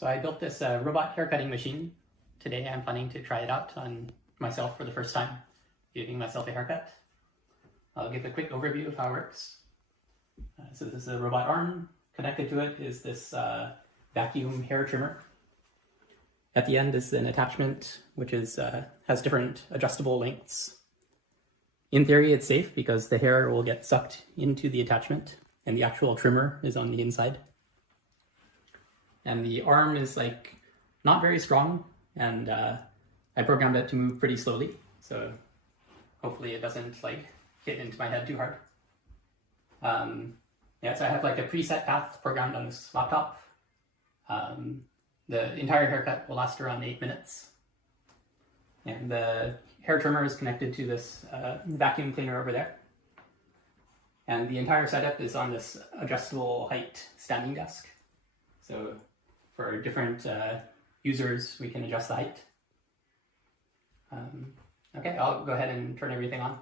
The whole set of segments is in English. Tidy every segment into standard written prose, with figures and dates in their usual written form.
So I built this robot haircutting machine. Today I'm planning to try it out on myself for the first time, giving myself a haircut. I'll give a quick overview of how it works. So this is a robot arm. Connected to it is this vacuum hair trimmer. At the end is an attachment which has different adjustable lengths. In theory it's safe because the hair will get sucked into the attachment and the actual trimmer is on the inside. And the arm is not very strong, and I programmed it to move pretty slowly, so hopefully it doesn't hit into my head too hard. Yeah, so I have a preset path programmed on this laptop. The entire haircut will last around 8 minutes. And the hair trimmer is connected to this vacuum cleaner over there. And the entire setup is on this adjustable height standing desk. So for different users, we can adjust the height. Okay, I'll go ahead and turn everything on.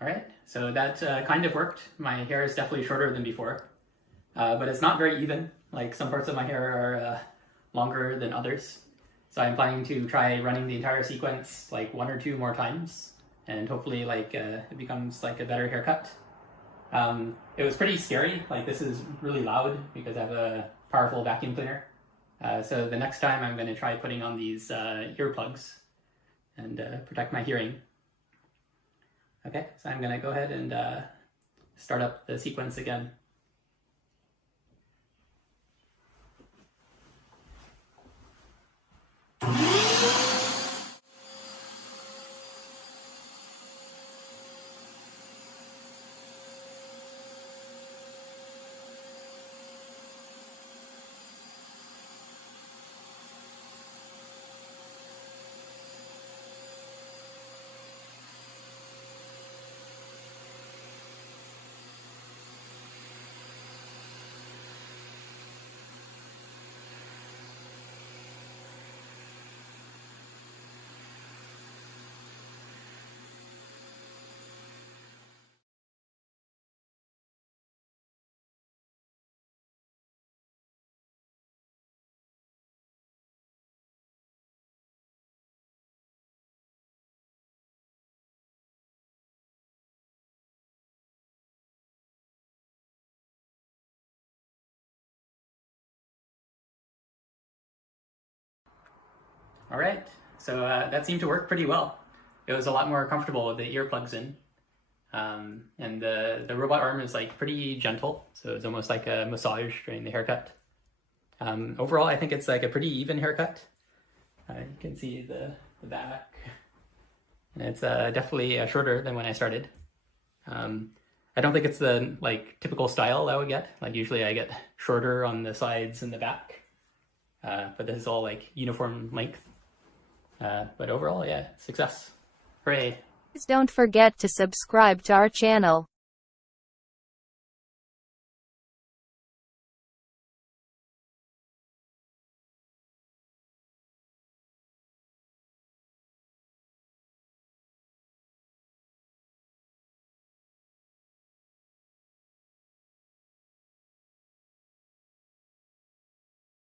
All right, so that kind of worked. My hair is definitely shorter than before, but it's not very even. Some parts of my hair are longer than others. So I'm planning to try running the entire sequence 1 or 2 more times, and hopefully it becomes a better haircut. It was pretty scary. This is really loud because I have a powerful vacuum cleaner. So the next time I'm going to try putting on these earplugs and protect my hearing. Okay, so I'm going to go ahead and start up the sequence again. All right, so that seemed to work pretty well. It was a lot more comfortable with the earplugs in. And the robot arm is pretty gentle, so it's almost like a massage during the haircut. Overall, I think it's a pretty even haircut. You can see the back, and it's definitely shorter than when I started. I I don't think it's the like typical style I would get. Like usually I get shorter on the sides and the back, but this is all like uniform length. But overall, yeah, success. Hooray. Please don't forget to subscribe to our channel.